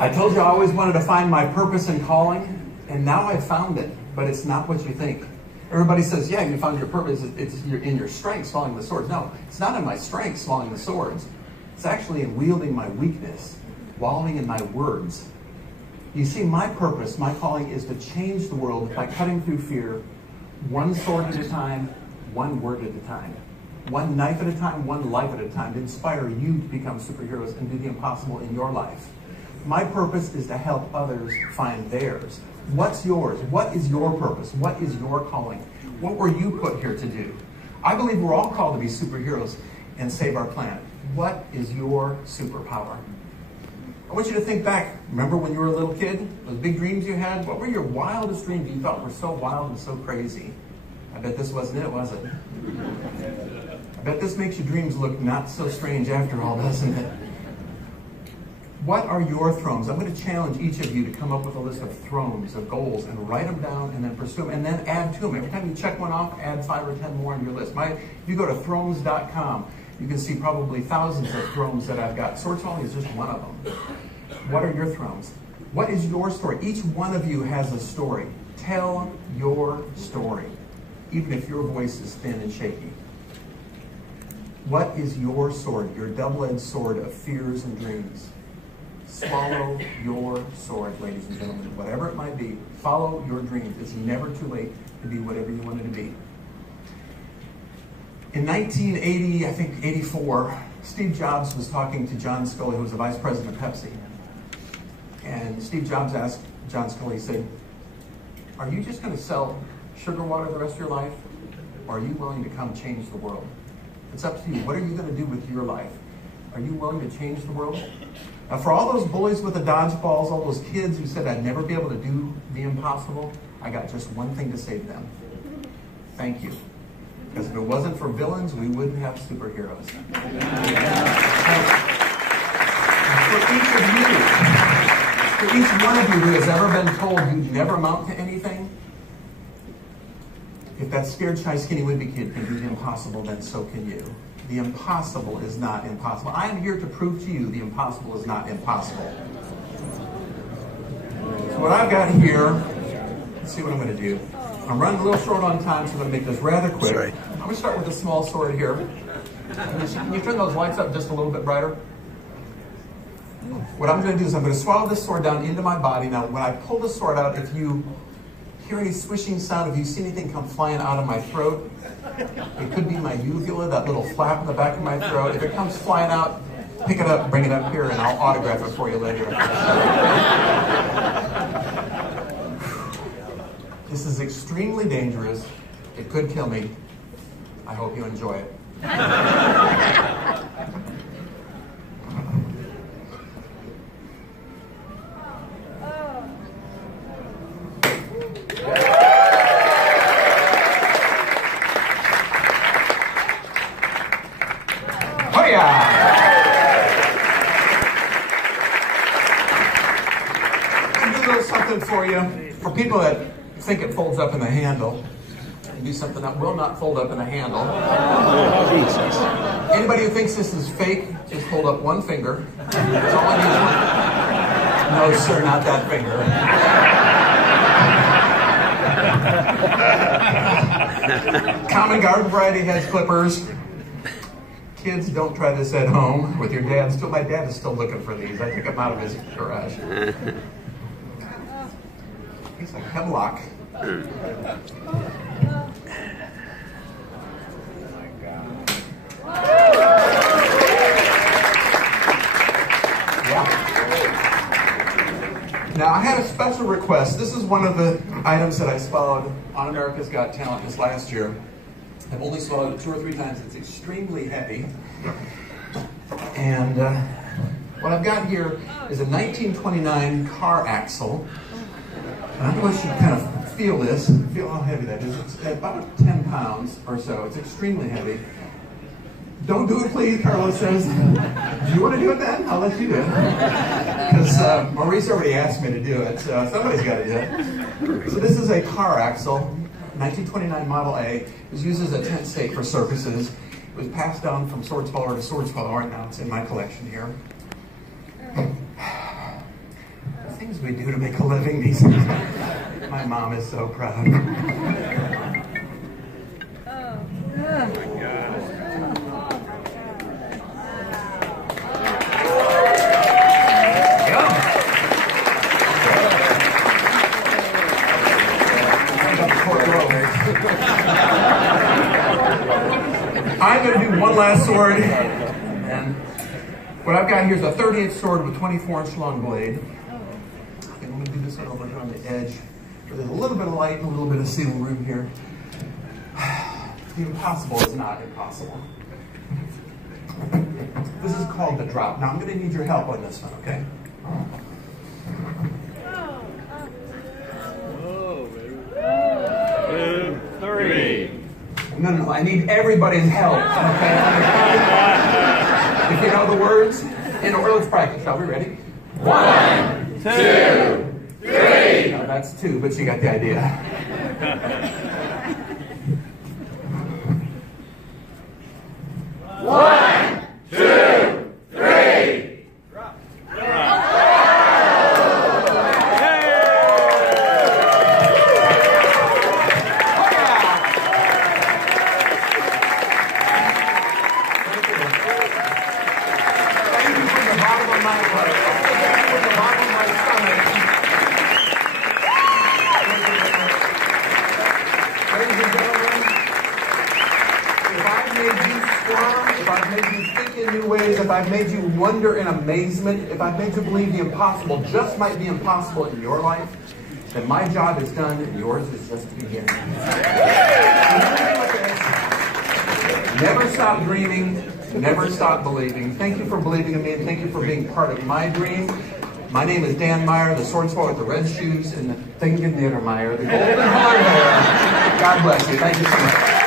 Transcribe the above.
I told you I always wanted to find my purpose and calling, and now I've found it, but it's not what you think. Everybody says, yeah, you found your purpose, it's in your strength, swallowing the swords. No, it's not in my strength, swallowing the swords. It's actually in wielding my weakness, wallowing in my words. You see, my purpose, my calling is to change the world by cutting through fear, one sword at a time, one word at a time. One knife at a time, one life at a time, to inspire you to become superheroes and do the impossible in your life. My purpose is to help others find theirs. What's yours? What is your purpose? What is your calling? What were you put here to do? I believe we're all called to be superheroes and save our planet. What is your superpower? I want you to think back. Remember when you were a little kid? Those big dreams you had? What were your wildest dreams you thought were so wild and so crazy? I bet this wasn't it, was it? I bet this makes your dreams look not so strange after all, doesn't it? What are your thrones? I'm going to challenge each of you to come up with a list of thrones, of goals, and write them down and then pursue them, and then add to them. Every time you check one off, add 5 or 10 more on your list. If you go to thrones.com, you can see probably thousands of thrones that I've got. Sword swallowing is just one of them. What are your thrones? What is your story? Each one of you has a story. Tell your story, even if your voice is thin and shaky. What is your sword, your double-edged sword of fears and dreams? Swallow your sword, ladies and gentlemen, whatever it might be. Follow your dreams. It's never too late to be whatever you wanted to be. In 1980, I think 84, Steve Jobs was talking to John Scully, who was the vice president of Pepsi. And Steve Jobs asked John Scully, he said, are you just going to sell sugar water the rest of your life? Or are you willing to come change the world? It's up to you. What are you going to do with your life? Are you willing to change the world? Now, for all those bullies with the dodgeballs, all those kids who said I'd never be able to do the impossible, I got just one thing to say to them. Thank you. Because if it wasn't for villains, we wouldn't have superheroes. For each one of you who has ever been told you never amount to anything, if that scared, shy, skinny, wimpy kid can do the impossible, then so can you. The impossible is not impossible. I am here to prove to you the impossible is not impossible. So what I've got here, let's see what I'm going to do. I'm running a little short on time, so I'm going to make this rather quick. Sorry. I'm going to start with a small sword here. Can you turn those lights up just a little bit brighter? What I'm going to do is I'm going to swallow this sword down into my body. Now, when I pull the sword out, if you hear any swishing sound, if you see anything come flying out of my throat, it could be my uvula, that little flap in the back of my throat. If it comes flying out, pick it up, bring it up here, and I'll autograph it for you later. This is extremely dangerous. It could kill me. I hope you enjoy it. For you, for people that think it folds up in the handle, do something that will not fold up in the handle. Anybody who thinks this is fake, just hold up one finger. That's all I need. No, sir, not that finger. Common garden variety has clippers. Kids, don't try this at home with your dad. My dad is still looking for these. I took them out of his garage. It's like hemlock. Now, I had a special request. This is one of the items that I swallowed on America's Got Talent this last year. I've only swallowed it 2 or 3 times. It's extremely heavy. And what I've got here is a 1929 car axle. I want you to kind of feel this, feel how heavy that is. It's about 10 pounds or so. It's extremely heavy. Don't do it, please, Carlos says. Do you want to do it then? I'll let you do it. Because Maurice already asked me to do it, so somebody's got to do it. So this is a car axle, 1929 Model A. It was used as a tent stake for circuses. It was passed down from sword swallower to sword swallower, and now it's in my collection here. things we do to make a living these days. My mom is so proud. I'm going to do one last sword, and what I've got here is a 30-inch sword with 24-inch long blade. And I'm going to do this one over here on the edge, where there's a little bit of light and a little bit of ceiling room here. The impossible is not impossible. This is called the drop. Now I'm going to need your help on this one, okay? Two, three. No, I need everybody's help, okay? If you know the words, in order, let's practice. Shall we? Ready? 1, 2, 3. No, that's 2, but you got the idea. One, two, three. Drop. If I've made you wonder in amazement, if I've made you believe the impossible just might be impossible in your life, then my job is done and yours is just beginning. Never stop dreaming, never stop believing. Thank you for believing in me, and thank you for being part of my dream. My name is Dan Meyer, the sword swallower with the red shoes, and the Ig Nobel Meyer, the golden hard hair. God bless you. Thank you so much.